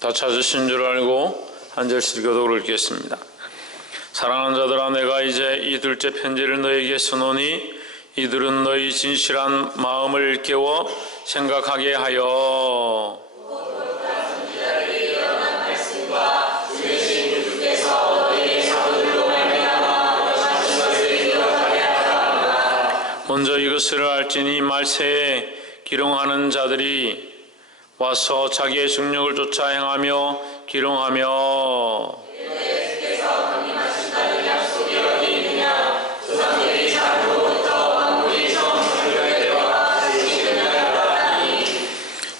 다 찾으신 줄 알고 한 절씩 교독을 읽겠습니다. 사랑하는 자들아, 내가 이제 이 둘째 편지를 너에게 쓰노니 이들은 너희 진실한 마음을 깨워 생각하게 하여 먼저 이것을 알지니 말세에 기롱하는 자들이 와서 자기의 정력을 쫓아 행하며 기롱하며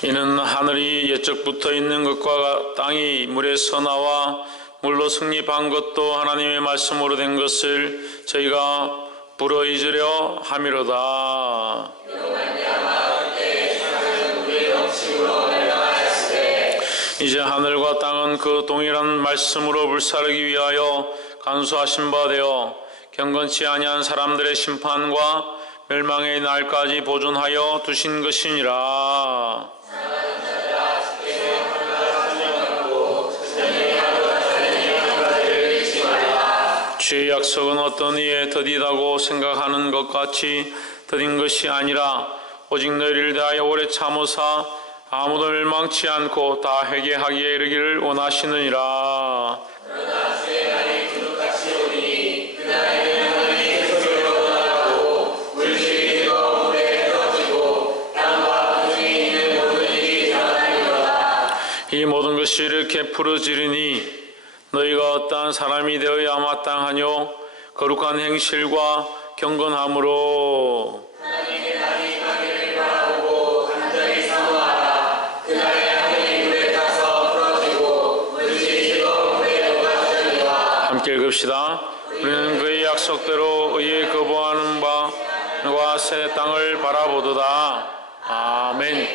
이는 하늘이 옛적부터 있는 것과 땅이 물에서 나와 물로 성립한 것도 하나님의 말씀으로 된 것을 저희가 불어익으려 함이로다. 이제 하늘과 땅은 그 동일한 말씀으로 불사르기 위하여 간수하신 바 되어 경건치 아니한 사람들의 심판과 멸망의 날까지 보존하여 두신 것이니라. 주의 약속은 어떤 이에 더디다고 생각하는 것 같이 더딘 것이 아니라 오직 너희를 대하여 오래 참으사 아무도 멸망치 않고 다 회개하기에 이르기를 원하시느니라. 그러나 주의 날이 구름같이 오리니 그날에는 하늘이 계속적으로 나가고 물질이 뜨거운 물에 떨어지고 땅과 그 중에 있는 모든 일이 드러나리로다. 이 모든 것이 이렇게 부러지리니 너희가 어떠한 사람이 되어야 마땅하뇨? 거룩한 행실과 경건함으로 하나님의 날이 가기를 바라보고 간절히 사모하라. 그날에 하늘이 물에 타서 부러지고 물질이 뜨거운 물에 녹아지리라. 함께 읽읍시다. 우리는 그의 약속대로 의에 거부하는 바와 새 땅을 바라보도다. 아멘.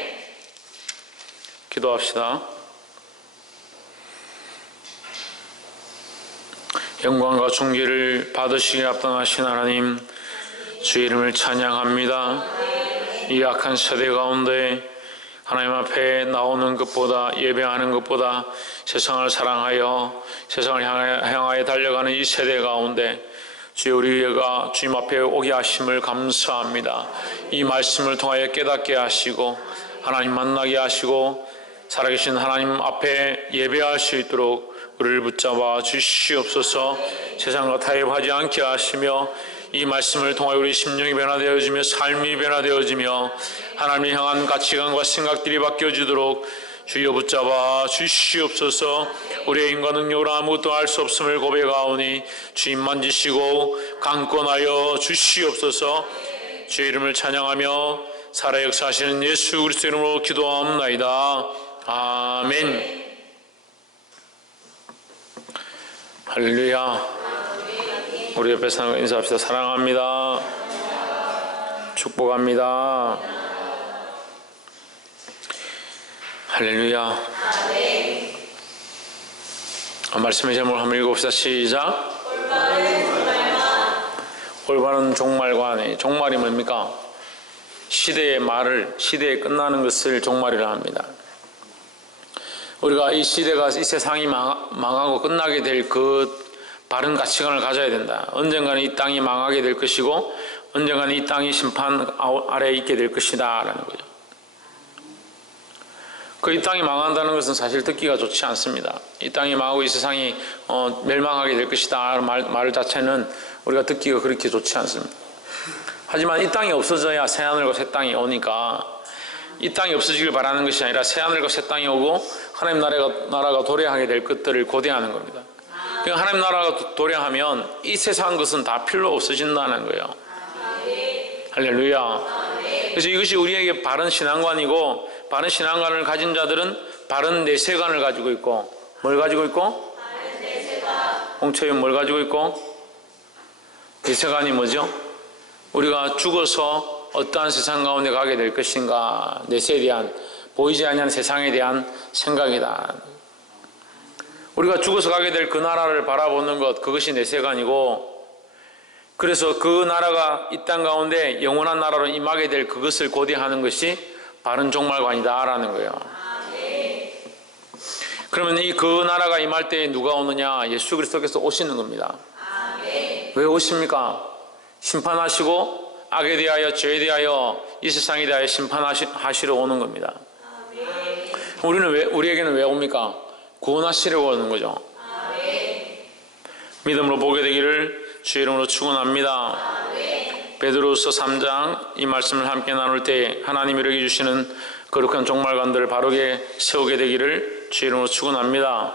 기도합시다. 영광과 존귀를 받으시기에 합당하신 하나님, 주의 이름을 찬양합니다. 이 악한 세대 가운데 하나님 앞에 나오는 것보다, 예배하는 것보다 세상을 사랑하여 세상을 향하여 달려가는 이 세대 가운데 주여, 우리가 주님 앞에 오게 하심을 감사합니다. 이 말씀을 통하여 깨닫게 하시고 하나님 만나게 하시고 살아계신 하나님 앞에 예배할 수 있도록 우리를 붙잡아 주시옵소서. 세상과 타협하지 않게 하시며 이 말씀을 통하여 우리 심령이 변화되어지며 삶이 변화되어지며 하나님을 향한 가치관과 생각들이 바뀌어지도록 주여 붙잡아 주시옵소서. 우리의 인간 능력으로 아무것도 할 수 없음을 고백하오니 주님 만지시고 강권하여 주시옵소서. 주의 이름을 찬양하며 살아 역사하시는 예수 그리스도 이름으로 기도하옵나이다. 아멘. 할렐루야. 우리 옆에 사는 인사합시다. 사랑합니다. 축복합니다. 할렐루야. 말씀의 제목을 한번 읽어봅시다. 시작. 올바른 종말관. 종말이 뭡니까? 시대의 말을, 시대에 끝나는 것을 종말이라 합니다. 우리가 이 시대가, 이 세상이 망하고 끝나게 될 그 바른 가치관을 가져야 된다. 언젠가는 이 땅이 망하게 될 것이고 언젠가는 이 땅이 심판 아래에 있게 될 것이다 라는 거죠. 그 이 땅이 망한다는 것은 사실 듣기가 좋지 않습니다. 이 땅이 망하고 이 세상이 멸망하게 될 것이다 말 자체는 우리가 듣기가 그렇게 좋지 않습니다. 하지만 이 땅이 없어져야 새하늘과 새 땅이 오니까 이 땅이 없어지길 바라는 것이 아니라 새하늘과 새 땅이 오고 하나님 나라가 도래하게 될 것들을 고대하는 겁니다. 그러니까 하나님 나라가 도래하면 이 세상 것은 다 필요 없어진다는 거예요. 할렐루야. 그래서 이것이 우리에게 바른 신앙관이고, 바른 신앙관을 가진 자들은 바른 내세관을 가지고 있고, 뭘 가지고 있고? 홍채윤 뭘 가지고 있고? 내세관이 뭐죠? 우리가 죽어서 어떠한 세상 가운데 가게 될 것인가, 내세에 대한, 보이지 않는 세상에 대한 생각이다. 우리가 죽어서 가게 될 그 나라를 바라보는 것, 그것이 내세관이고, 그래서 그 나라가 이 땅 가운데 영원한 나라로 임하게 될 그것을 고대하는 것이 바른 종말관이다 라는 거예요. 그러면 그 나라가 임할 때 누가 오느냐? 예수 그리스도께서 오시는 겁니다. 왜 오십니까? 심판하시고 악에 대하여 죄에 대하여 이 세상에 대하여 심판하시러 오는 겁니다. 우리에게는 왜 옵니까? 구원하시려고 오는 거죠. 믿음으로 보게 되기를 주의 이름으로 축원합니다. 베드로후서 3장 이 말씀을 함께 나눌 때 하나님이 우리에게 주시는 거룩한 종말관들을 바르게 세우게 되기를 주의 이름으로 축원합니다.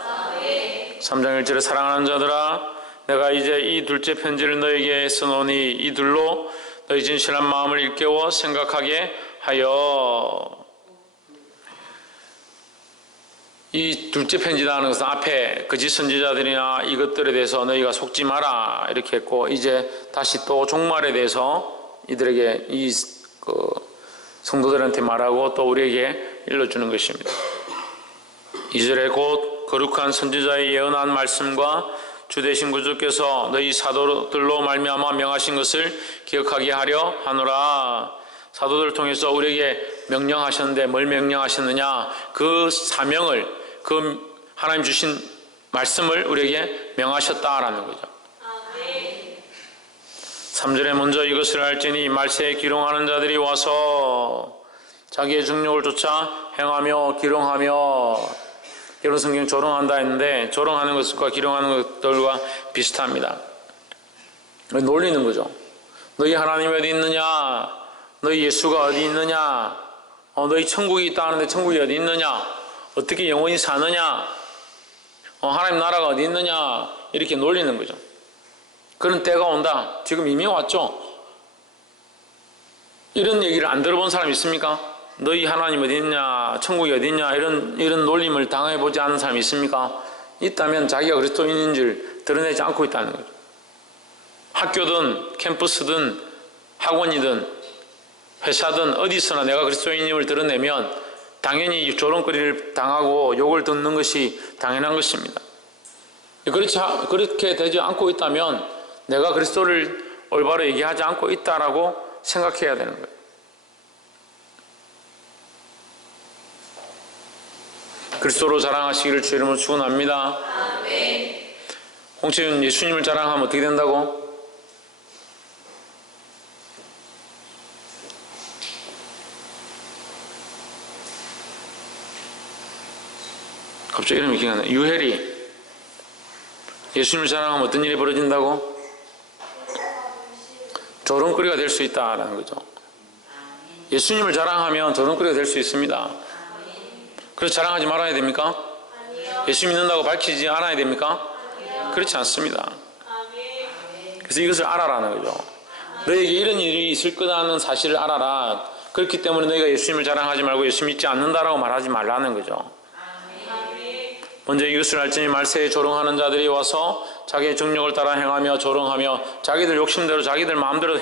3장 1절에 사랑하는 자들아 내가 이제 이 둘째 편지를 너에게 써놓으니 이 둘로 너희 진실한 마음을 일깨워 생각하게 하여. 이 둘째 편지라는 것은 앞에 거짓 선지자들이나 이것들에 대해서 너희가 속지 마라 이렇게 했고, 이제 다시 또 종말에 대해서 이들에게 성도들한테 말하고 또 우리에게 일러주는 것입니다. 2절에 곧 거룩한 선지자의 예언한 말씀과 주되신 구주께서 너희 사도들로 말미암아 명하신 것을 기억하게 하려 하노라. 사도들을 통해서 우리에게 명령하셨는데 뭘 명령하셨느냐? 그 사명을, 그 하나님 주신 말씀을 우리에게 명하셨다라는 거죠. 3절에 먼저 이것을 알지니 말세에 기롱하는 자들이 와서 자기의 정욕을 쫓아 행하며 기롱하며. 여러분 성경 조롱한다 했는데 조롱하는 것과 기롱하는 것들과 비슷합니다. 놀리는 거죠. 너희 하나님이 어디 있느냐? 너희 예수가 어디 있느냐? 너희 천국이 있다 하는데 천국이 어디 있느냐? 어떻게 영원히 사느냐? 하나님 나라가 어디 있느냐? 이렇게 놀리는 거죠. 그런 때가 온다. 지금 이미 왔죠. 이런 얘기를 안 들어본 사람 있습니까? 너희 하나님 어디 있냐? 천국이 어디 있냐? 이런 놀림을 당해보지 않은 사람이 있습니까? 있다면 자기가 그리스도인인 줄 드러내지 않고 있다는 거죠. 학교든 캠퍼스든 학원이든 회사든 어디서나 내가 그리스도인임을 드러내면 당연히 조롱거리를 당하고 욕을 듣는 것이 당연한 것입니다. 그렇게 되지 않고 있다면 내가 그리스도를 올바로 얘기하지 않고 있다라고 생각해야 되는 거예요. 그리스도로 자랑하시기를 주의 이름으로 축원합니다. 홍채윤, 예수님을 자랑하면 어떻게 된다고? 갑자기 이름이 기억이 안 나요. 유혜리, 예수님을 자랑하면 어떤 일이 벌어진다고? 조롱거리가 될 수 있다라는 거죠. 예수님을 자랑하면 조롱거리가 될 수 있습니다. 그래서 자랑하지 말아야 됩니까? 예수 믿는다고 밝히지 않아야 됩니까? 그렇지 않습니다. 그래서 이것을 알아라는 거죠. 너에게 이런 일이 있을 거라는 사실을 알아라. 그렇기 때문에 너희가 예수님을 자랑하지 말고 예수 믿지 않는다라고 말하지 말라는 거죠. 먼저 이것을 알지니 말세에 조롱하는 자들이 와서 자기의 정욕을 따라 행하며 조롱하며 자기들 욕심대로 자기들 마음대로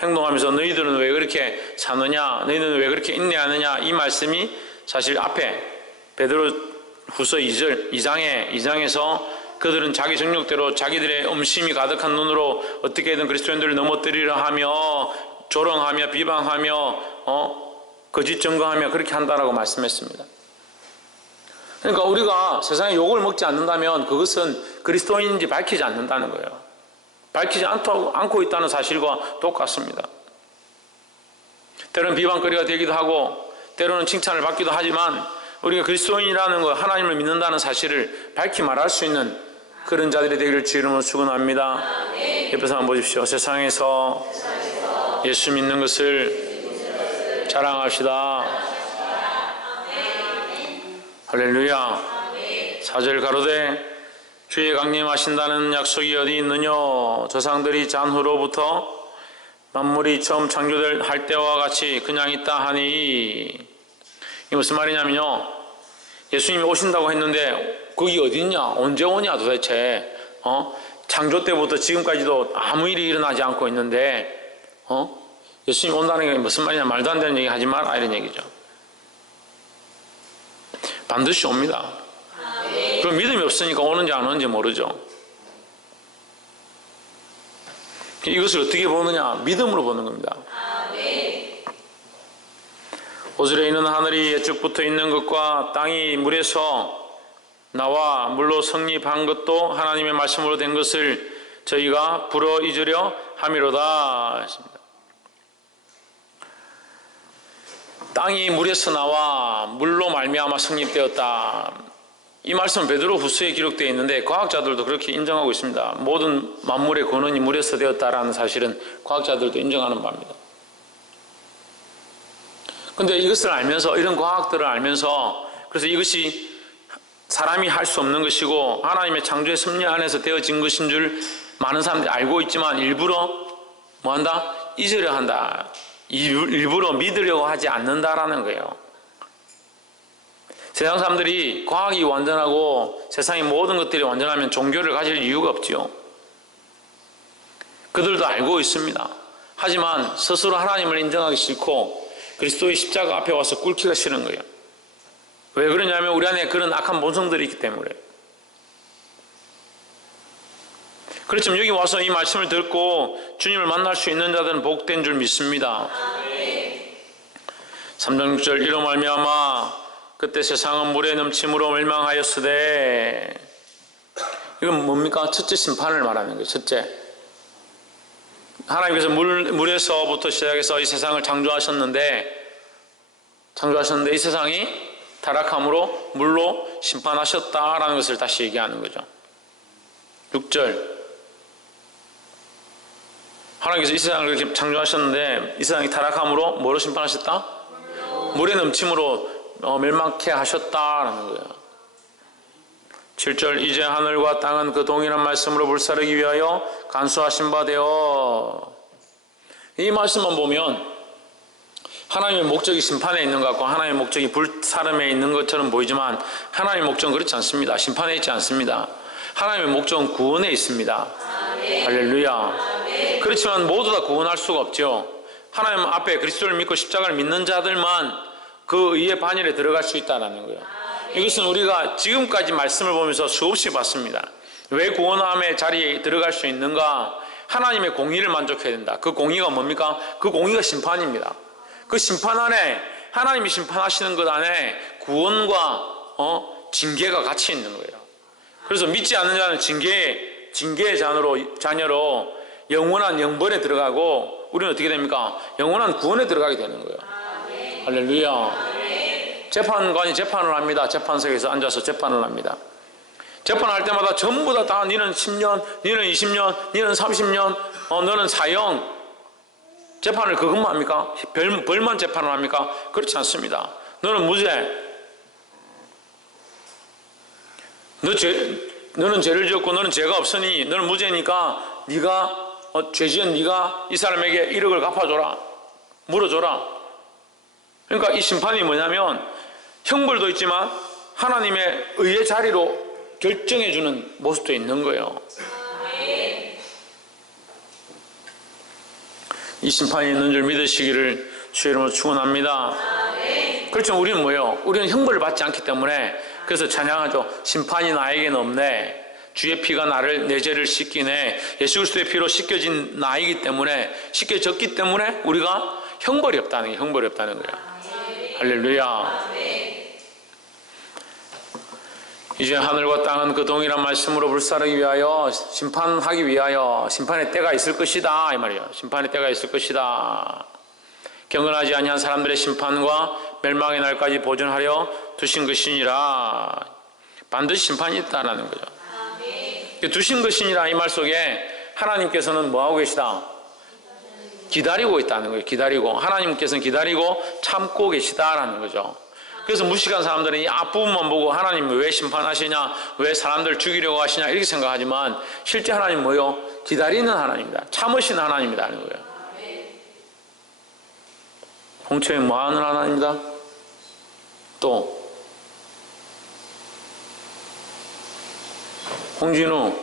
행동하면서 너희들은 왜 그렇게 사느냐? 너희들은 왜 그렇게 인내하느냐? 이 말씀이 사실 앞에 베드로후서 2장에서 그들은 자기 정욕대로 자기들의 음심이 가득한 눈으로 어떻게든 그리스도인들을 넘어뜨리려 하며 조롱하며 비방하며 거짓 증거하며 그렇게 한다라고 말씀했습니다. 그러니까 우리가 세상에 욕을 먹지 않는다면 그것은 그리스도인인지 밝히지 않는다는 거예요. 밝히지 않고 있다는 사실과 똑같습니다. 때로는 비방거리가 되기도 하고 때로는 칭찬을 받기도 하지만 우리가 그리스도인이라는 것, 하나님을 믿는다는 사실을 밝히 말할 수 있는 그런 자들이 되기를 주의 이름으로 축원합니다. 옆에서 한번 보십시오. 세상에서 예수 믿는 것을 자랑합시다. 할렐루야. 4절 가로되 주의 강림하신다는 약속이 어디 있느냐? 조상들이 잔후로부터 만물이 처음 창조될 때와 같이 그냥 있다 하니. 이게 무슨 말이냐면요, 예수님이 오신다고 했는데 거기 어디 있냐? 언제 오냐 도대체? 창조 때부터 지금까지도 아무 일이 일어나지 않고 있는데 예수님이 온다는 게 무슨 말이냐? 말도 안 되는 얘기 하지 마라 이런 얘기죠. 반드시 옵니다. 그럼 믿음이 없으니까 오는지 안 오는지 모르죠. 이것을 어떻게 보느냐? 믿음으로 보는 겁니다. 5절에 있는 하늘이 예측부터 있는 것과 땅이 물에서 나와 물로 성립한 것도 하나님의 말씀으로 된 것을 저희가 불어 잊으려 함이로다. 땅이 물에서 나와 물로 말미암아 성립되었다. 이 말씀은 베드로 후서에 기록되어 있는데 과학자들도 그렇게 인정하고 있습니다. 모든 만물의 근원이 물에서 되었다라는 사실은 과학자들도 인정하는 바입니다. 그런데 이것을 알면서, 이런 과학들을 알면서, 그래서 이것이 사람이 할 수 없는 것이고 하나님의 창조의 섭리 안에서 되어진 것인 줄 많은 사람들이 알고 있지만 일부러 뭐한다? 잊으려 한다. 일부러 믿으려고 하지 않는다라는 거예요. 세상 사람들이 과학이 완전하고 세상의 모든 것들이 완전하면 종교를 가질 이유가 없지요. 그들도 알고 있습니다. 하지만 스스로 하나님을 인정하기 싫고 그리스도의 십자가 앞에 와서 꿇기가 싫은 거예요. 왜 그러냐면 우리 안에 그런 악한 본성들이 있기 때문에. 그렇지만 여기 와서 이 말씀을 듣고 주님을 만날 수 있는 자들은 복된 줄 믿습니다. 3장 6절 이로 말미암아 그때 세상은 물에 넘침으로 멸망하였으되, 이건 뭡니까? 첫째 심판을 말하는 거예요. 첫째, 하나님께서 물에서부터 시작해서 이 세상을 창조하셨는데 이 세상이 타락함으로 물로 심판하셨다라는 것을 다시 얘기하는 거죠. 6절, 하나님께서 이 세상을 그렇게 창조하셨는데 이 세상이 타락함으로 뭐로 심판하셨다? 물에 넘침으로 멸망케 하셨다라는 거예요. 7절, 이제 하늘과 땅은 그 동일한 말씀으로 불사르기 위하여 간수하신 바 되어. 이 말씀만 보면 하나님의 목적이 심판에 있는 것 같고 하나님의 목적이 불사름에 있는 것처럼 보이지만 하나님의 목적은 그렇지 않습니다. 심판에 있지 않습니다. 하나님의 목적은 구원에 있습니다. 아멘. 할렐루야. 아멘. 그렇지만 모두 다 구원할 수가 없죠. 하나님 앞에 그리스도를 믿고 십자가를 믿는 자들만 그 의의 반열에 들어갈 수 있다는 거예요. 이것은 우리가 지금까지 말씀을 보면서 수없이 봤습니다. 왜 구원함의 자리에 들어갈 수 있는가? 하나님의 공의를 만족해야 된다. 그 공의가 뭡니까? 그 공의가 심판입니다. 그 심판 안에, 하나님이 심판하시는 것 안에 구원과 징계가 같이 있는 거예요. 그래서 믿지 않는 자는 징계의 자녀로 영원한 영벌에 들어가고 우리는 어떻게 됩니까? 영원한 구원에 들어가게 되는 거예요. 아멘. 할렐루야. 아멘. 재판관이 재판을 합니다. 재판석에서 앉아서 재판을 합니다. 재판할 때마다 전부 다 너는 10년, 너는 20년, 너는 30년, 너는 사형. 재판을 그것만 합니까? 벌만 재판을 합니까? 그렇지 않습니다. 너는 무죄. 너는 죄를 지었고 너는 죄가 없으니 너는 무죄니까 네가 죄 지은 네가 이 사람에게 1억을 갚아줘라. 물어줘라. 그러니까 이 심판이 뭐냐면 형벌도 있지만 하나님의 의의 자리로 결정해주는 모습도 있는 거예요. 이 심판이 있는 줄 믿으시기를 주의 이름으로 축원합니다. 그렇지만 우리는 뭐예요? 우리는 형벌을 받지 않기 때문에 그래서 찬양하죠. 심판이 나에게는 없네. 주의 피가 내 죄를 씻기네. 예수 그리스도의 피로 씻겨진 나이기 때문에, 씻겨졌기 때문에 우리가 형벌이 없다는 게 형벌이 없다는 거예요. 할렐루야. 이제 하늘과 땅은 그 동일한 말씀으로 불사르기 위하여 심판하기 위하여 심판의 때가 있을 것이다 이 말이에요. 심판의 때가 있을 것이다. 경건하지 아니한 사람들의 심판과 멸망의 날까지 보존하려 두신 것이니라. 반드시 심판이 있다라는 거죠. 두신 것이니라 이 말 속에 하나님께서는 뭐하고 계시다? 기다리고 있다는 거예요. 기다리고, 하나님께서는 기다리고 참고 계시다라는 거죠. 그래서 무식한 사람들은 이 앞부분만 보고 하나님 왜 심판하시냐, 왜 사람들 죽이려고 하시냐 이렇게 생각하지만 실제 하나님 뭐요? 기다리는 하나님이다. 참으시는 하나님이다 하는 거예요. 홍채의 뭐하는 하나님이다? 또 홍진우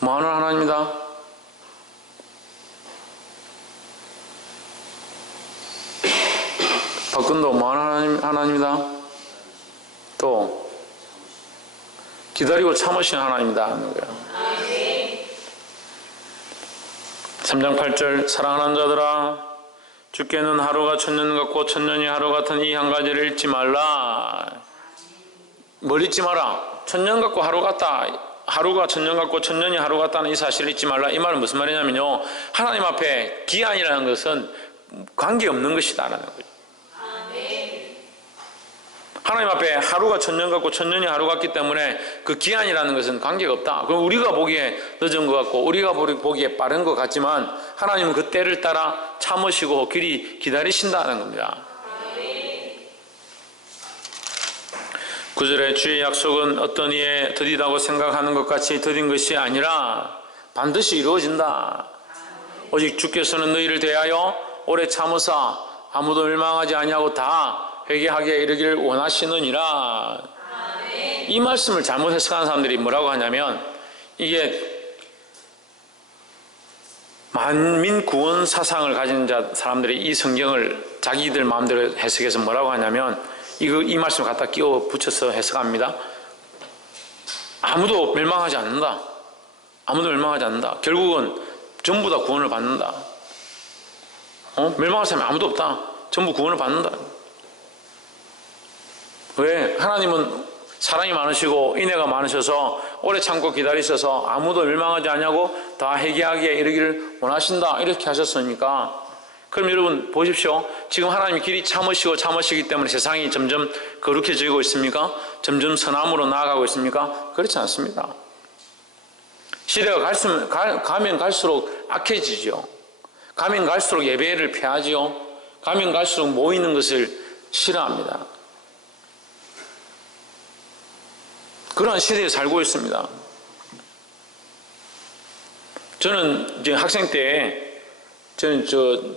뭐하는 하나님이다? 박근도 뭐하는 하나님이다? 또 기다리고 참으시는 하나님이다 하는 거예요. 3장 8절 사랑하는 자들아 주께는 하루가 천년 같고 천년이 하루 같은 이 한 가지를 잊지 말라. 뭘 잊지 마라? 천년 같고 하루 같다, 하루가 천년 같고 천년이 하루 같다는 이 사실을 잊지 말라. 이 말은 무슨 말이냐면요, 하나님 앞에 기한이라는 것은 관계없는 것이다라는 거죠. 하나님 앞에 하루가 천년 같고 천년이 하루 같기 때문에 그 기한이라는 것은 관계가 없다. 그럼 우리가 보기에 늦은 것 같고 우리가 보기에 빠른 것 같지만 하나님은 그 때를 따라 참으시고 길이 기다리신다는 겁니다. 9절에 주의 약속은 어떤 이에 더디다고 생각하는 것 같이 더딘 것이 아니라 반드시 이루어진다. 오직 주께서는 너희를 대하여 오래 참으사 아무도 멸망하지 아니하고 다 회개하게 이르기를 원하시느니라. 이 말씀을 잘못 해석하는 사람들이 뭐라고 하냐면, 이게 만민 구원 사상을 가진 사람들이 이 성경을 자기들 마음대로 해석해서 뭐라고 하냐면, 이 말씀을 갖다 끼워 붙여서 해석합니다. 아무도 멸망하지 않는다. 아무도 멸망하지 않는다. 결국은 전부 다 구원을 받는다. 멸망할 사람이 아무도 없다. 전부 구원을 받는다. 왜? 하나님은 사랑이 많으시고 인애가 많으셔서 오래 참고 기다리셔서 아무도 멸망하지 않냐고 다 회개하기에 이르기를 원하신다, 이렇게 하셨으니까. 그럼 여러분 보십시오. 지금 하나님이 길이 참으시기 때문에 세상이 점점 거룩해지고 있습니까? 점점 선함으로 나아가고 있습니까? 그렇지 않습니다. 시대가 가면 갈수록 악해지죠. 가면 갈수록 예배를 피하지요. 가면 갈수록 모이는 것을 싫어합니다. 그러한 시대에 살고 있습니다. 저는 이제 학생 때, 저는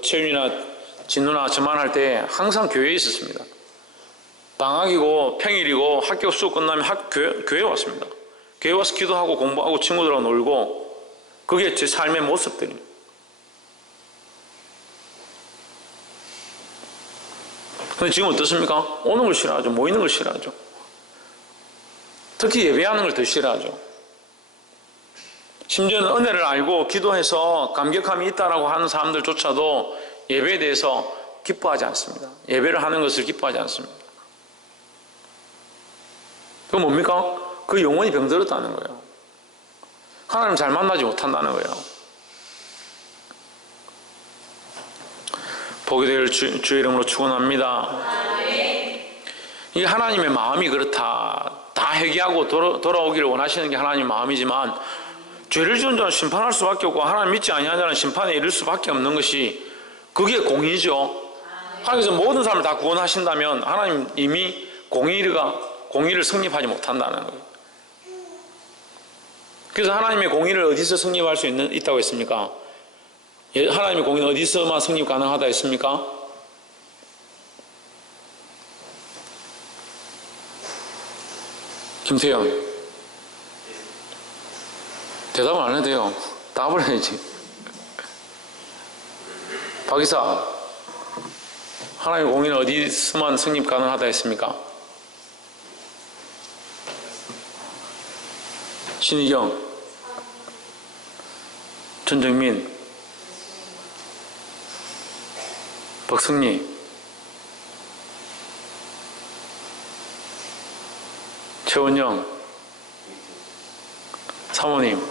채윤이나 진누나 저만 할 때 항상 교회에 있었습니다. 방학이고 평일이고 학교 수업 끝나면 교회에 왔습니다. 교회 와서 기도하고 공부하고 친구들하고 놀고, 그게 제 삶의 모습들입니다. 근데 지금 어떻습니까? 오는 걸 싫어하죠. 모이는 걸 싫어하죠. 특히 예배하는 걸 더 싫어하죠. 심지어는 은혜를 알고 기도해서 감격함이 있다라고 하는 사람들조차도 예배에 대해서 기뻐하지 않습니다. 예배를 하는 것을 기뻐하지 않습니다. 그건 뭡니까? 그 영혼이 병들었다는 거예요. 하나님 잘 만나지 못한다는 거예요. 복이 될 주의 이름으로 축원합니다. 이게 하나님의 마음이 그렇다. 다 회개하고 돌아오기를 원하시는 게 하나님의 마음이지만, 죄를 지은 자는 심판할 수밖에 없고 하나님 믿지 아니하는 자는 심판에 이를 수밖에 없는 것이, 그게 공의죠. 하나님께서 모든 사람을 다 구원하신다면 하나님 이미 공의를 성립하지 못한다는 거예요. 그래서 하나님의 공의를 어디서 성립할 수 있다고 했습니까? 하나님의 공의는 어디서만 성립 가능하다 했습니까? 김태현, 대답을 안 해도 돼요. 답을 해야지. 박이사, 하나님의 공의는 어디서만 성립 가능하다 했습니까? 신희경, 전정민, 박승리, 최원영, 사모님,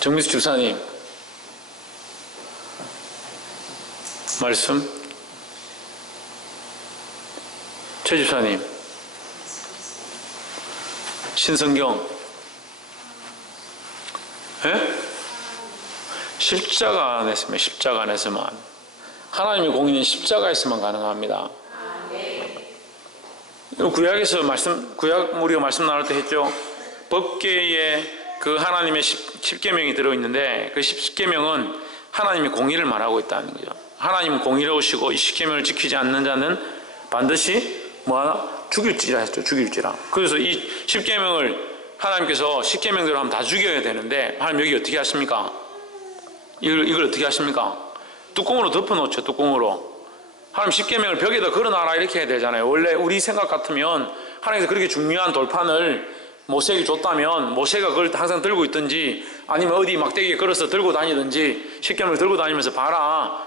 정미수 집사님, 말씀, 최 집사님, 신성경, 십자가 안에서만, 십자가 안에서만. 하나님의 공의는 십자가에서만 가능합니다. 구약에서 구약 우리가 말씀 나눌 때 했죠. 법궤에 그 하나님의 십계명이 들어있는데, 그 십계명은 하나님의 공의를 말하고 있다는 거죠. 하나님은 공의로우시고 이 십계명을 지키지 않는 자는 반드시 죽일지라 했죠. 죽일지라. 그래서 이 십계명을 하나님께서 십계명대로 하면 다 죽여야 되는데, 하나님 여기 어떻게 하십니까? 이걸 어떻게 하십니까? 뚜껑으로 덮어놓죠. 뚜껑으로. 하나님 십계명을 벽에다 걸어놔라 이렇게 해야 되잖아요. 원래 우리 생각 같으면 하나님께서 그렇게 중요한 돌판을 모세에게 줬다면 모세가 그걸 항상 들고 있든지, 아니면 어디 막대기에 걸어서 들고 다니든지, 십계명을 들고 다니면서 봐라,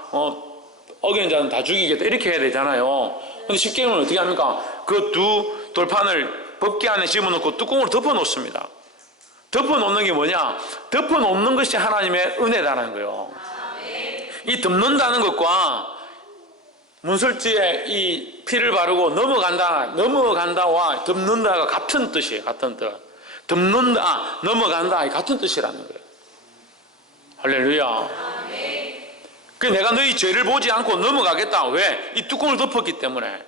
어기는 자는 다 죽이겠다 이렇게 해야 되잖아요. 근데 십계명을 어떻게 합니까? 그 두 돌판을 법궤 안에 집어넣고 뚜껑으로 덮어놓습니다. 덮어놓는 게 뭐냐? 덮어놓는 것이 하나님의 은혜다라는 거예요. 이 덮는다는 것과 문설주에 이 피를 바르고 넘어간다와 덮는다가 같은 뜻이에요. 같은 뜻. 덮는다, 넘어간다, 같은 뜻이라는 거예요. 할렐루야. 그 내가 너희 죄를 보지 않고 넘어가겠다. 왜? 이 뚜껑을 덮었기 때문에.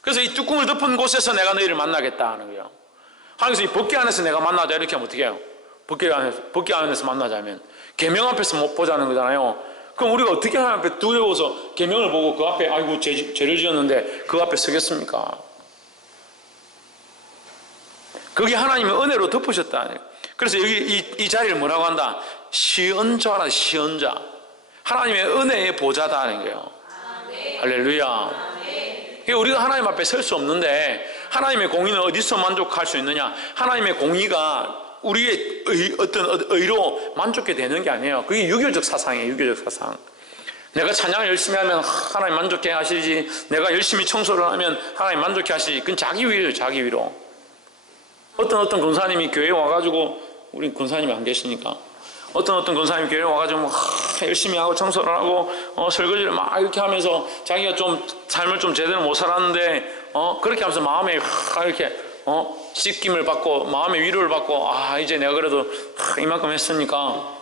그래서 이 뚜껑을 덮은 곳에서 내가 너희를 만나겠다 하는 거예요. 하나님께서 이 법궤 안에서 내가 만나자 이렇게 하면 어떻게 해요? 법궤 안에서 만나자면 계명 앞에서 못 보자는 거잖아요. 그럼 우리가 어떻게 하나님 앞에 두려워서 계명을 보고 그 앞에 아이고 죄를 지었는데 그 앞에 서겠습니까? 그게 하나님의 은혜로 덮으셨다. 그래서 여기 이 자리를 뭐라고 한다? 시언자라. 시언자. 하나님의 은혜의 보좌다 하는 거예요. 할렐루야. 우리가 하나님 앞에 설 수 없는데 하나님의 공의는 어디서 만족할 수 있느냐? 하나님의 공의가 우리의 어떤 의로 만족게 되는 게 아니에요. 그게 유교적 사상이에요. 유교적 사상. 내가 찬양을 열심히 하면 하나님 만족해 하시지, 내가 열심히 청소를 하면 하나님 만족해 하시지. 그건 자기 위로예요. 자기 위로. 어떤 권사님이 교회에 와가지고, 우리 권사님이 안 계시니까, 어떤 권사님이 교회에 와가지고 열심히 하고 청소를 하고 설거지를 막 이렇게 하면서 자기가 좀 삶을 좀 제대로 못 살았는데 그렇게 하면서 마음에 이렇게 씻김을 받고 마음의 위로를 받고 이제 내가 그래도 이만큼 했으니까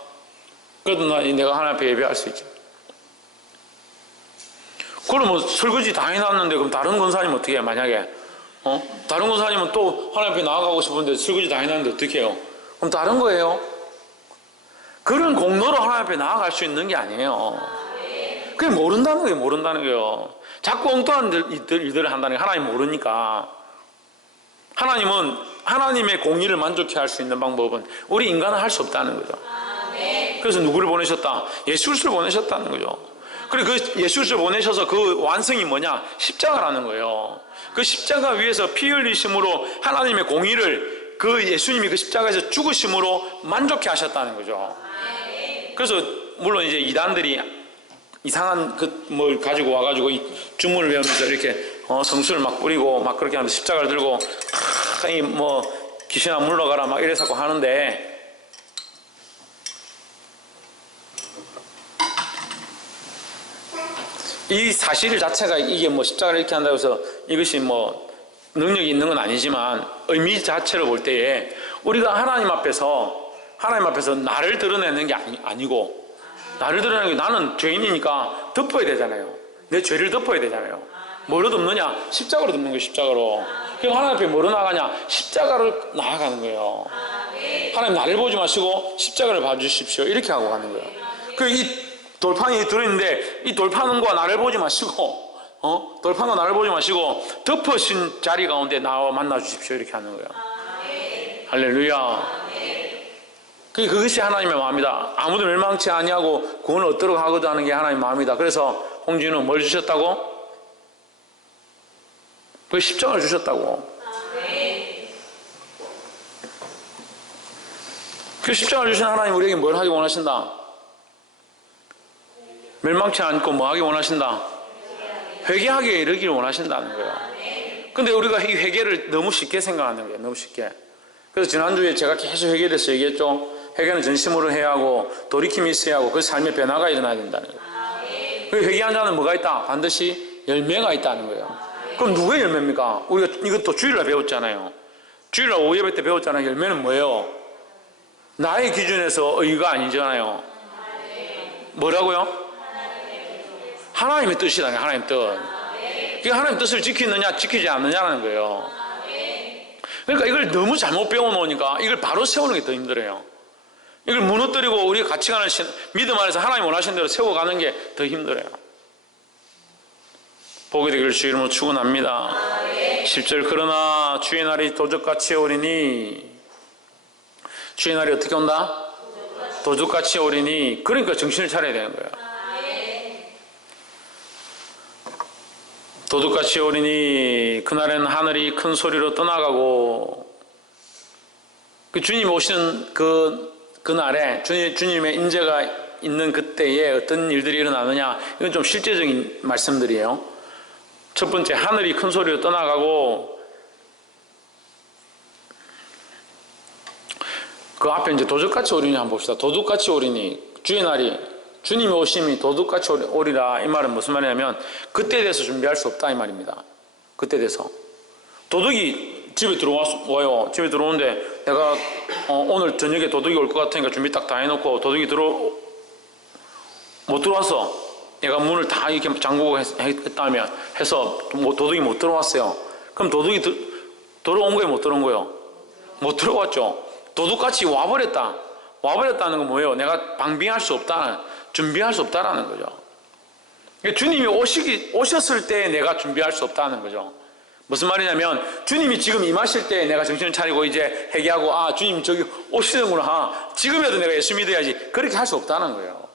그래도 내가 하나님 앞에 예배할 수 있지. 그럼 뭐 설거지 다 해놨는데 그럼 다른 권사님은 어떻게 해요? 만약에 다른 권사님은 또 하나님 앞에 나아가고 싶은데 설거지 다 해놨는데 어떻게 해요? 그럼 다른 거예요. 그런 공로로 하나님 앞에 나아갈 수 있는 게 아니에요. 그게 모른다는 거예요. 모른다는 거예요. 자꾸 엉뚱한 일들을 한다는 게 하나님 모르니까. 하나님은 하나님의 공의를 만족해 할 수 있는 방법은 우리 인간은 할 수 없다는 거죠. 그래서 누구를 보내셨다? 예수 그리스도를 보내셨다는 거죠. 그리고 그 예수 그리스도를 보내셔서 그 완성이 뭐냐? 십자가라는 거예요. 그 십자가 위에서 피 흘리심으로 하나님의 공의를 그 예수님이 그 십자가에서 죽으심으로 만족해 하셨다는 거죠. 그래서 물론 이제 이단들이 이상한 뭘 가지고 와가지고 이 주문을 외우면서 이렇게 성수를 막 뿌리고 막 그렇게 하면서 십자가를 들고 귀신아 물러가라 막 이래서 하는데, 이 사실 자체가 이게 십자가를 이렇게 한다고 해서 이것이 능력이 있는 건 아니지만 의미 자체를 볼 때에 우리가 하나님 앞에서 나를 드러내는 게 아니고, 나를 드러내는 게 나는 죄인이니까 덮어야 되잖아요. 내 죄를 덮어야 되잖아요. 뭐로 덮느냐? 십자가로 덮는 거예요. 십자가로. 그럼 하나님 앞에 뭐로 나가냐? 십자가로 나아가는 거예요. 하나님 나를 보지 마시고 십자가를 봐주십시오. 이렇게 하고 가는 거예요. 이 돌판이 들어있는데 이 돌판과 나를 보지 마시고 돌판과 나를 보지 마시고 덮으신 자리 가운데 나와 만나 주십시오. 이렇게 하는 거예요. 할렐루야. 그것이 하나님의 마음이다. 아무도 멸망치 아니하고 구원을 얻도록 하고자 하는 게 하나님의 마음이다. 그래서 홍진우는 뭘 주셨다고? 그 십자가를 주셨다고. 그 십자가를 주신 하나님 우리에게 뭘 하기 원하신다? 멸망치 않고 뭐 하기 원하신다? 회개하기에 이르기를 원하신다는 거예요. 근데 우리가 이 회개를 너무 쉽게 생각하는 거예요. 너무 쉽게. 그래서 지난주에 제가 계속 회개에 대해서 얘기했죠. 회개는 전심으로 해야 하고 돌이킴이 있어야 하고 그 삶의 변화가 일어나야 된다는 거예요. 그 회개한 자는 뭐가 있다? 반드시 열매가 있다는 거예요. 그럼 누구의 열매입니까? 우리가 이것도 주일날 배웠잖아요. 주일날 오후 예배 때 배웠잖아요. 열매는 뭐예요? 나의 기준에서 의가 아니잖아요. 뭐라고요? 하나님의 뜻이다. 하나님의 뜻. 그러니까 하나님의 뜻을 지키느냐 지키지 않느냐는 거예요. 그러니까 이걸 너무 잘못 배워놓으니까 이걸 바로 세우는 게 더 힘들어요. 이걸 무너뜨리고 우리가 같이 가는 믿음 안에서 하나님 원하시는 대로 세워가는 게 더 힘들어요. 보게 되기를 주 이름으로 축원합니다. 10절 그러나 주의 날이 도적같이 오리니, 주의 날이 어떻게 온다? 도적같이 오리니. 그러니까 정신을 차려야 되는 거예요. 도둑같이 오리니 그날에는 하늘이 큰 소리로 떠나가고. 주님 오시는 그날에 주님의 임재가 있는 그때에 어떤 일들이 일어나느냐, 이건 좀 실제적인 말씀들이에요. 첫 번째, 하늘이 큰 소리로 떠나가고 그 앞에 이제 도둑같이 오리니 한번 봅시다. 도둑같이 오리니 주의 날이 주님이 오심이 도둑같이 오리라. 이 말은 무슨 말이냐면 그때에 대해서 준비할 수 없다 이 말입니다. 그때에 대해서 도둑이 집에 들어와요. 집에 들어오는데 내가 오늘 저녁에 도둑이 올 것 같으니까 준비 딱 다 해놓고 도둑이 못 들어왔어. 내가 문을 다 이렇게 잠그고 했다면 해서 도둑이 못 들어왔어요. 그럼 도둑이 들어온 거예요? 못 들어온 거예요? 못 들어왔죠. 도둑같이 와버렸다. 와버렸다는 건 뭐예요? 내가 방비할 수 없다, 준비할 수 없다라는 거죠. 주님이 오셨을 때 내가 준비할 수 없다는 거죠. 무슨 말이냐면 주님이 지금 임하실 때 내가 정신을 차리고 이제 회개하고 주님 저기 오시는구나. 지금이라도 내가 예수 믿어야지. 그렇게 할 수 없다는 거예요.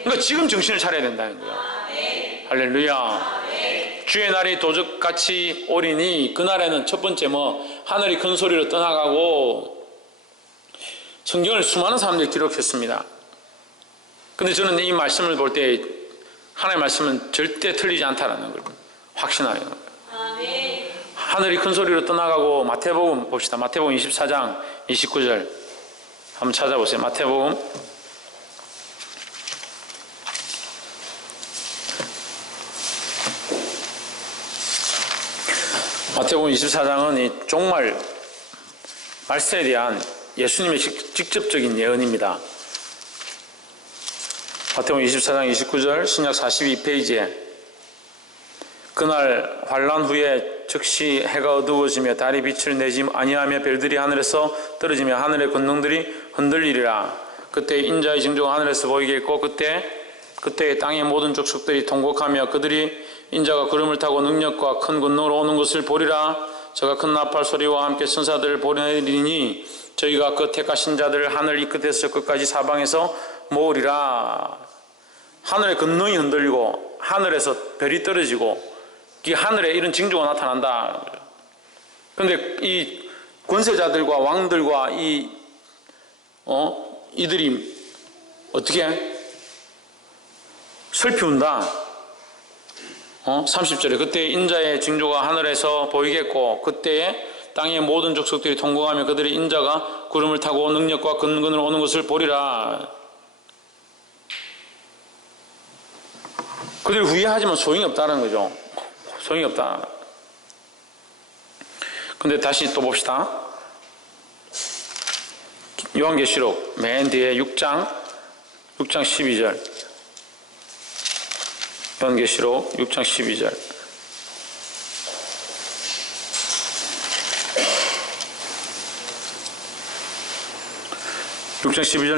그러니까 지금 정신을 차려야 된다는 거예요. 할렐루야. 주의 날이 도둑같이 오리니 그날에는 첫 번째 하늘이 큰 소리로 떠나가고 성경을 수많은 사람들이 기록했습니다. 근데 저는 이 말씀을 볼 때 하나님의 말씀은 절대 틀리지 않다라는 걸 확신하는 거예요. 하늘이 큰 소리로 떠나가고 마태복음 봅시다. 마태복음 24장 29절 한번 찾아보세요. 마태복음 24장은 이 종말 말세에 대한 예수님의 직접적인 예언입니다. 마태복음 24장 29절 신약 42페이지에 그날 환란 후에 즉시 해가 어두워지며 달이 빛을 내지 아니하며 별들이 하늘에서 떨어지며 하늘의 권능들이 흔들리리라. 그때 인자의 징조가 하늘에서 보이겠고 그때 땅의 모든 족속들이 통곡하며 그들이 인자가 구름을 타고 능력과 큰 권능으로 오는 것을 보리라. 저가 큰 나팔 소리와 함께 천사들을 보내리니 저희가 그 택하신 자들을 하늘 이 끝에서 저 끝까지 사방에서 모으리라. 하늘의 권능이 흔들리고 하늘에서 별이 떨어지고 이 하늘에 이런 징조가 나타난다. 그런데 이 권세자들과 왕들과 이들이 어떻게 슬피운다. 30절에 그때 인자의 징조가 하늘에서 보이겠고 그때에 땅의 모든 족속들이 통곡하며 그들의 인자가 구름을 타고 능력과 근근으로 오는 것을 보리라. 그들이 후회하지만 소용이 없다는 거죠. 소용이 없다. 근데 다시 또 봅시다. 요한계시록 맨 뒤에 6장 12절. 요한계시록 6장 12절.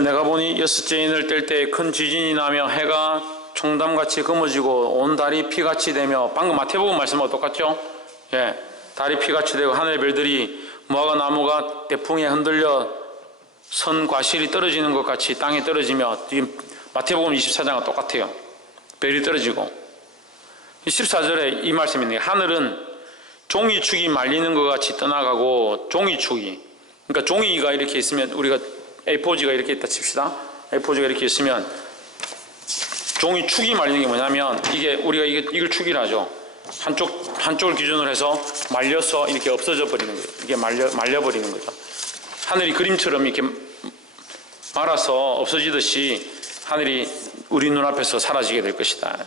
내가 보니 여섯째 인을 뗄 때 큰 지진이 나며 해가 총담같이 검어지고 온 달이 피같이 되며 방금 마태복음 말씀하고 똑같죠? 예, 달이 피같이 되고 하늘의 별들이 무화과 나무가 대풍에 흔들려 선 과실이 떨어지는 것 같이 땅에 떨어지며 지금 마태복음 24장과 똑같아요. 별이 떨어지고 14절에 이 말씀이 있네요. 하늘은 종이축이 말리는 것 같이 떠나가고 종이축이 그러니까 종이가 이렇게 있으면 우리가 A4지가 이렇게 있다 칩시다. A4지가 이렇게 있으면 종이축이 말리는 게 뭐냐면 이게 우리가 이걸 축이라 하죠. 한쪽을 기준으로 해서 말려서 이렇게 없어져 버리는 거예요. 이게 말려버리는 거죠. 하늘이 그림처럼 이렇게 말아서 없어지듯이 하늘이 우리 눈앞에서 사라지게 될 것이다.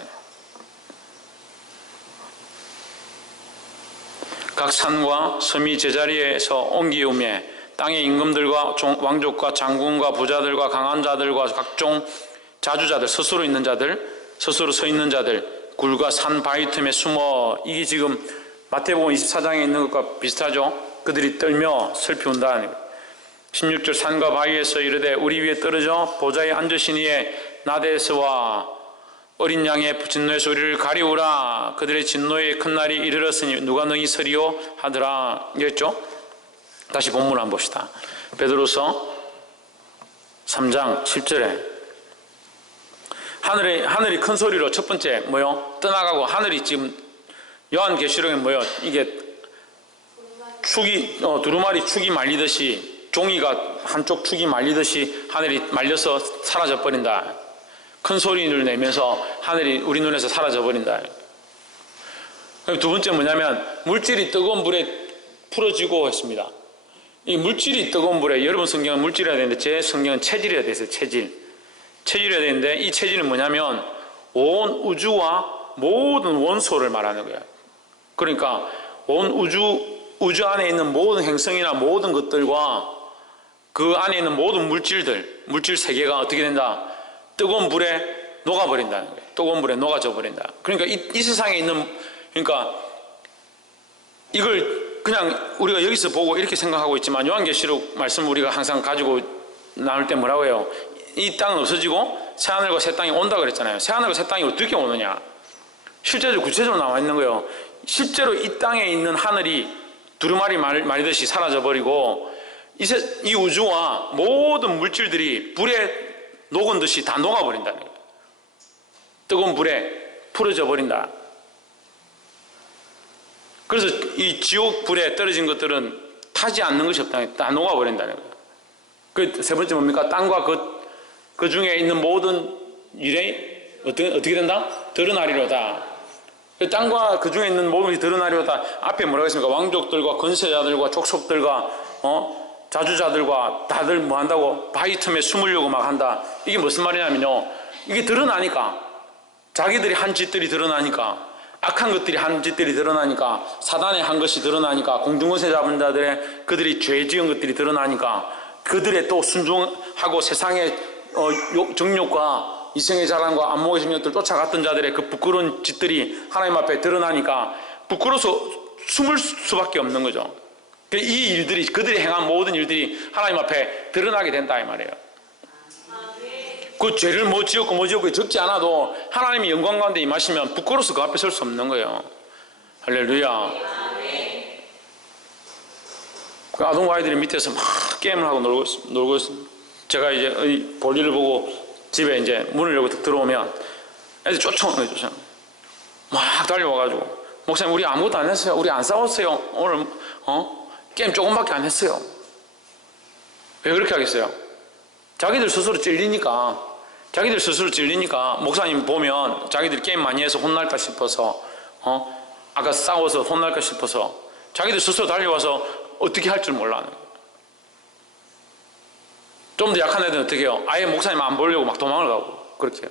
각 산과 섬이 제자리에서 옮기우며 땅의 임금들과 왕족과 장군과 부자들과 강한 자들과 각종 자주자들, 스스로 있는 자들, 스스로 서 있는 자들, 굴과 산 바위 틈에 숨어 이게 지금 마태복음 24장에 있는 것과 비슷하죠. 그들이 떨며 슬피 운다. 16절 산과 바위에서 이르되 우리 위에 떨어져 보좌에 앉으신 이의 나대에서와 어린 양의 진노에서 우리를 가리우라. 그들의 진노의 큰 날이 이르렀으니 누가 능히 서리오 하더라. 이랬죠. 다시 본문을 한번 봅시다. 베드로서 3장 10절에 하늘이 큰 소리로 첫 번째 뭐요? 떠나가고 하늘이 지금 요한계시록에 뭐요? 이게 축이 두루마리 축이 말리듯이 종이가 한쪽 축이 말리듯이 하늘이 말려서 사라져 버린다. 큰 소리를 내면서 하늘이 우리 눈에서 사라져 버린다. 두 번째 뭐냐면 물질이 뜨거운 물에 풀어지고 했습니다. 이 물질이 뜨거운 불에, 여러분 성경은 물질이어야 되는데 제 성경은 체질이어야 돼서 체질이어야 되는데, 이 체질은 뭐냐면 온 우주와 모든 원소를 말하는 거야. 그러니까 온 우주 안에 있는 모든 행성이나 모든 것들과 그 안에 있는 모든 물질 세계가 어떻게 된다? 뜨거운 불에 녹아버린다는 거예요. 뜨거운 불에 녹아져 버린다. 그러니까 이 세상에 있는, 그러니까 이걸 그냥 우리가 여기서 보고 이렇게 생각하고 있지만, 요한계시록 말씀 우리가 항상 가지고 나올 때 뭐라고 해요? 이 땅은 없어지고 새하늘과 새 땅이 온다 그랬잖아요. 새하늘과 새 땅이 어떻게 오느냐? 실제로 구체적으로 나와 있는 거예요. 실제로 이 땅에 있는 하늘이 두루마리 말듯이 사라져 버리고 이 우주와 모든 물질들이 불에 녹은 듯이 다 녹아버린다는 거예요. 뜨거운 불에 풀어져 버린다. 그래서 이 지옥 불에 떨어진 것들은 타지 않는 것이 없다. 다 녹아버린다는 거예요. 그 세 번째 뭡니까? 땅과 그 중에 있는 모든 일에 어떻게 된다? 드러나리로다. 땅과 그 중에 있는 모든 것이 드러나리로다. 앞에 뭐라고 했습니까? 왕족들과 권세자들과 족속들과 자주자들과 다들 뭐 한다고? 바위 틈에 숨으려고 막 한다. 이게 무슨 말이냐면요, 이게 드러나니까, 자기들이 한 짓들이 드러나니까, 악한 것들이 한 짓들이 드러나니까, 사단의 한 것이 드러나니까, 공중권세 잡은 자들의 그들이 죄 지은 것들이 드러나니까, 그들의 또 순종하고 세상의 정욕과 이성의 자랑과 안목의 정욕들 쫓아갔던 자들의 그 부끄러운 짓들이 하나님 앞에 드러나니까 부끄러워서 숨을 수밖에 없는 거죠. 이 일들이, 그들이 행한 모든 일들이 하나님 앞에 드러나게 된다 이 말이에요. 그 죄를 뭐 지었고 적지 않아도 하나님이 영광 가운데 임하시면 부끄러워서 그 앞에 설 수 없는 거예요. 할렐루야. 그 아동 아이들이 밑에서 막 게임을 하고 놀고 있습니다. 제가 이제 볼일을 보고 집에 이제 문을 열고 들어오면 애들 쫓아오는 거죠. 막 달려와가지고, 목사님 우리 아무것도 안 했어요. 우리 안 싸웠어요. 오늘 게임 조금밖에 안 했어요. 왜 그렇게 하겠어요? 자기들 스스로 찔리니까 목사님 보면 자기들 게임 많이 해서 혼날까 싶어서, 아까 싸워서 혼날까 싶어서 자기들 스스로 달려와서 어떻게 할 줄 몰라 하는 거예요. 좀 더 약한 애들은 어떻게 해요? 아예 목사님 안 보려고 막 도망을 가고 그렇게 해요.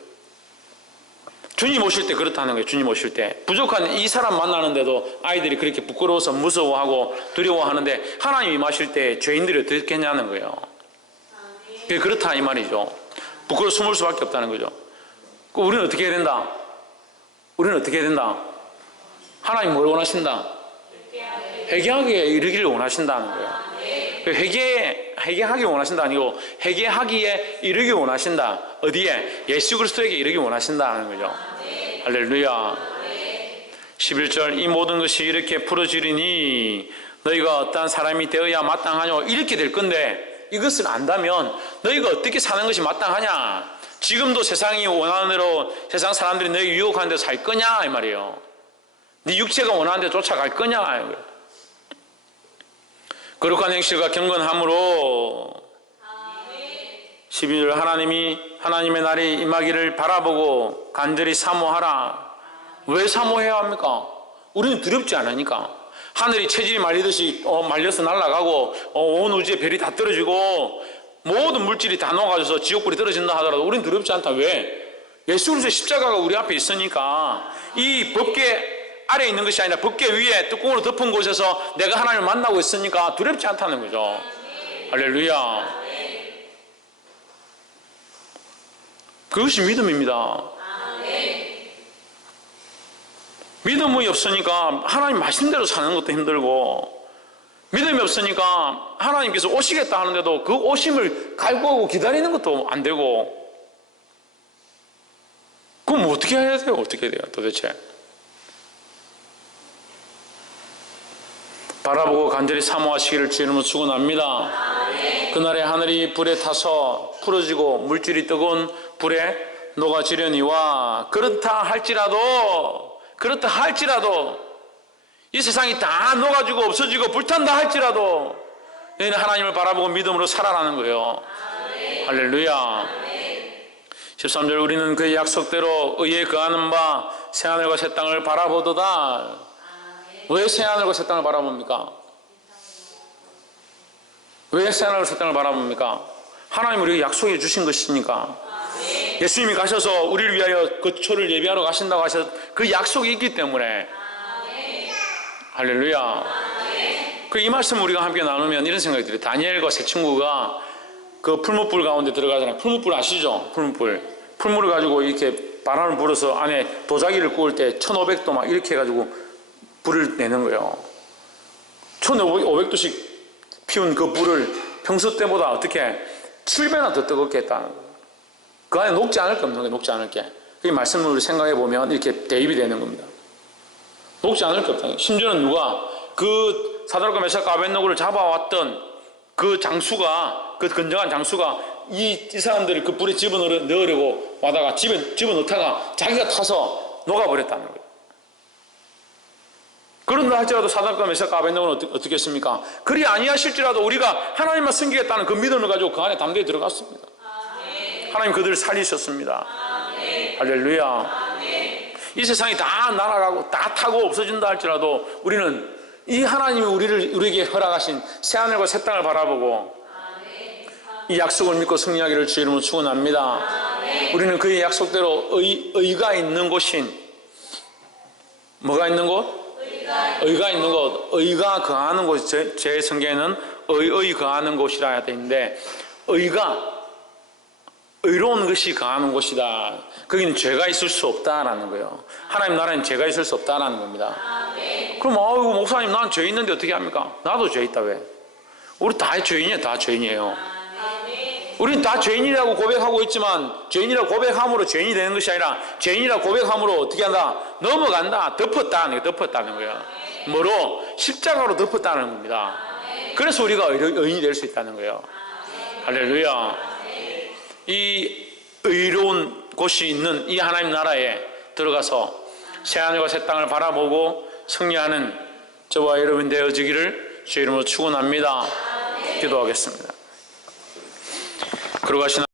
주님 오실 때 그렇다는 거예요. 주님 오실 때 부족한 이 사람 만나는데도 아이들이 그렇게 부끄러워서 무서워하고 두려워하는데, 하나님이 임하실 때 죄인들이 어떻게 했냐는 거예요. 그게 그렇다 이 말이죠. 부끄러워 숨을 수밖에 없다는 거죠. 우리는 어떻게 해야 된다? 하나님 뭘 원하신다? 회개하기에 이르기를 원하신다는 거예요. 회개하기 원하신다 아니고 회개하기에 이르기 원하신다. 어디에? 예수 그리스도에게 이르기 원하신다는 거죠. 할렐루야. 11절, 이 모든 것이 이렇게 풀어지리니 너희가 어떠한 사람이 되어야 마땅하냐, 이렇게 될 건데, 이것을 안다면 너희가 어떻게 사는 것이 마땅하냐? 지금도 세상이 원하는 대로 세상 사람들이 너희 유혹하는 대로 살 거냐 이 말이에요. 네 육체가 원하는 대로 쫓아갈 거냐. 거룩한 행실과 경건함으로 12절, 하나님의 날이 임하기를 바라보고 간절히 사모하라. 왜 사모해야 합니까? 우리는 두렵지 않으니까. 하늘이 체질이 말리듯이 말려서 날아가고 온 우주의 별이 다 떨어지고 모든 물질이 다 녹아져서 지옥불이 떨어진다 하더라도 우리는 두렵지 않다. 왜? 예수 그리스도의 십자가가 우리 앞에 있으니까. 이 법궤 아래에 있는 것이 아니라 법궤 위에 뚜껑으로 덮은 곳에서 내가 하나님을 만나고 있으니까 두렵지 않다는 거죠. 할렐루야. 그것이 믿음입니다. 믿음이 없으니까 하나님 말씀대로 사는 것도 힘들고, 믿음이 없으니까 하나님께서 오시겠다 하는데도 그 오심을 갈구하고 기다리는 것도 안 되고, 그럼 어떻게 해야 돼요? 어떻게 돼요 도대체? 바라보고 간절히 사모하시기를 주 이름으로 축원합니다. 그날에 하늘이 불에 타서 풀어지고 물질이 뜨거운 불에 녹아지려니와, 그렇다 할지라도 이 세상이 다 녹아지고 없어지고 불탄다 할지라도 너희는 하나님을 바라보고 믿음으로 살아라는 거예요. 할렐루야. 13절, 우리는 그의 약속대로 의에 거하는 바 새하늘과 새 땅을 바라보도다. 왜 새하늘과 새 땅을 바라봅니까? 왜 새하늘과 새 땅을 바라봅니까? 하나님 우리에게 약속해 주신 것이니까. 예수님이 가셔서 우리를 위하여 거처를 예비하러 가신다고 하셔서 그 약속이 있기 때문에. 할렐루야. 이 말씀을 우리가 함께 나누면 이런 생각이 들어요. 다니엘과 세 친구가 그 풀무불 가운데 들어가잖아요. 풀무불 아시죠? 풀물을 가지고 이렇게 바람을 불어서 안에 도자기를 구울 때 1500도 막 이렇게 해가지고 불을 내는 거예요. 1500도씩 피운 그 불을 평소 때보다 어떻게 7배나 더 뜨겁게 했다는 거예요. 그 안에 녹지 않을 게 없는 거예요. 녹지 않을 게. 그 말씀을 생각해 보면 이렇게 대입이 되는 겁니다. 녹지 않을 게 없다는 거예요. 심지어는 누가 그 사드락과 메삭과 아벳노고를 잡아왔던 그 장수가, 그 건정한 장수가 이 사람들을 그 불에 집어넣으려고 와다가 집어넣다가 자기가 타서 녹아버렸다는 거예요. 그런다 할지라도 사드락과 메삭과 아벳노고는 어떻게 했습니까? 그리 아니하실지라도 우리가 하나님만 섬기겠다는 그 믿음을 가지고 그 안에 담대히 들어갔습니다. 하나님 그들을 살리셨습니다. 할렐루야. 이 세상이 다 날아가고 다 타고 없어진다 할지라도 우리는 이 하나님이 우리에게 허락하신 새하늘과 새 땅을 바라보고 이 약속을 믿고 승리하기를 주의 이름으로 축원합니다. 우리는 그의 약속대로 의가 있는 곳인, 뭐가 있는 곳? 의가 있는 곳. 의가 거하는 곳. 제 성경에는 의의 거하는 곳이라 되어 있는데, 의로운 것이 거하는 곳이다. 거기는 죄가 있을 수 없다라는 거예요. 하나님 나라에는 죄가 있을 수 없다라는 겁니다. 그럼 아이고 목사님 난 죄 있는데 어떻게 합니까? 나도 죄 있다. 왜? 우리 다 죄인이에요. 다 죄인이에요. 우리는 다 죄인이라고 고백하고 있지만 죄인이라고 고백함으로 죄인이 되는 것이 아니라 죄인이라고 고백함으로 어떻게 한다? 넘어간다. 덮었다는 거예요. 뭐로? 십자가로 덮었다는 겁니다. 그래서 우리가 의인이 될 수 있다는 거예요. 할렐루야. 이 의로운 곳이 있는 이 하나님 나라에 들어가서 새하늘과 새 땅을 바라보고 승리하는 저와 여러분 되어지기를 주의 이름으로 축원합니다. 기도하겠습니다. 그러고 하시나